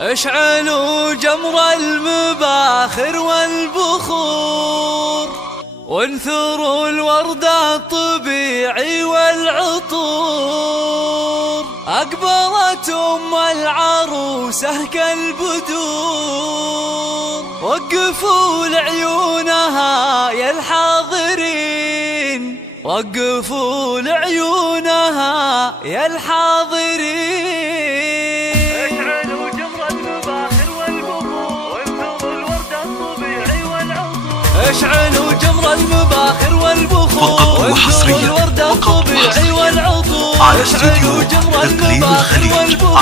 اشعلوا جمر المباخر والبخور، وانثروا الورد الطبيعي والعطور. أقبلت أم العروسة كالبدور، وقفوا لعيونها يا الحاضرين، وقفوا لعيونها يا الحاضرين. اشعلوا جمر المباخر والبخور، وانثروا الورد الطبيعي والعطور. اشعلوا جمر المباخر والبخور، وانثروا الورد الطبيعي والعطور. اشعلوا جمر المباخر والبخور،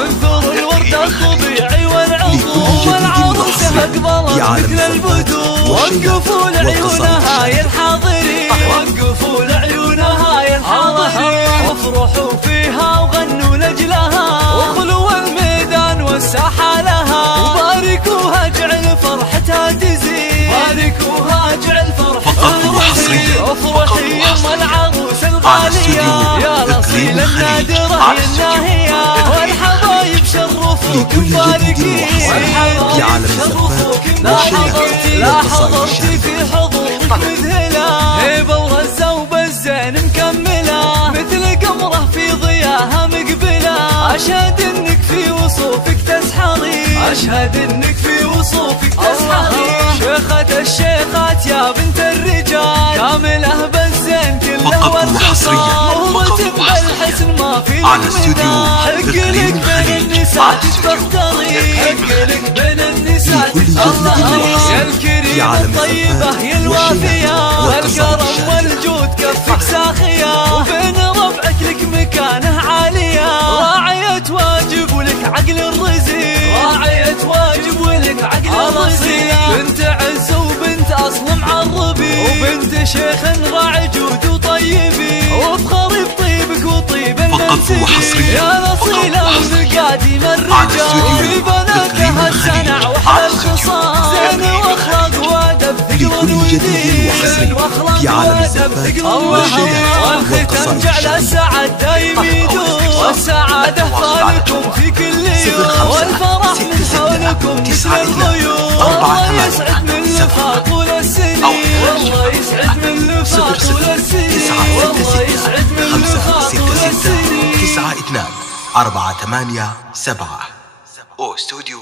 وانثروا الورد الطبيعي والعطور. والعروسة أقبلت مثل البدور، وقفوا لعيونها يا الحاضرين، وقفوا لعيونها يا الحاضرين. وافرحوا فيها وغنوا لجلها، وخلوا الميدان والساحة لها. وباركوها جعل فرحتها تزيد، باركوها جعل فرحتها تزيد. افرحي يم العروس الغالية يا الأصيل النادرة يا الناهية. والحبايب شرفوك مباركين، والحبايب شرفوك مباركين. لا حضرتي في حضورك مذهلة، هيبة ورزة وبالزين مكملة، مثل قمرة في ضياها مقبلة. أشهد انك في وصوفك تسحرين، أشهد انك في وصوفك تسحرين. شيخة الشيخات يا بنت الرجال، كاملة بالزين كله والخصال. موتك بالحسن ما في لك مثال، حق لك بين النساء تتبخترين، حق لك بين النساء تتبخترين. يا الكريمة الطيبة يا الوافية، والكرم والجود كفك ساخية. وبين ربعك لك مكانه عالية، راعية واجب ولك عقل الرزين، راعية واجب ولك عقل الرزين. بنت عز وبنت أصل معربي، وبنت شيخ راعي جود وطيبي. وافخري بطيبك وطيب المنسبي، يا الأصيلة والقادم الرجال. وفي بناتها السنع وحل الخصام، زين واخلاق وادب ذكر ودين، واخلاق وادب ذكر ودين. والختام جعل السعد دايم يدوم، والسعادة فالكم في كل يوم. والفرح من حولكم مثل الغيوم. الله يسعد من لفا طول السنين، والله يسعد من لفا طول السنين، والله يسعد من لفا طول السنين. 9 2 4 8 7 أو استوديو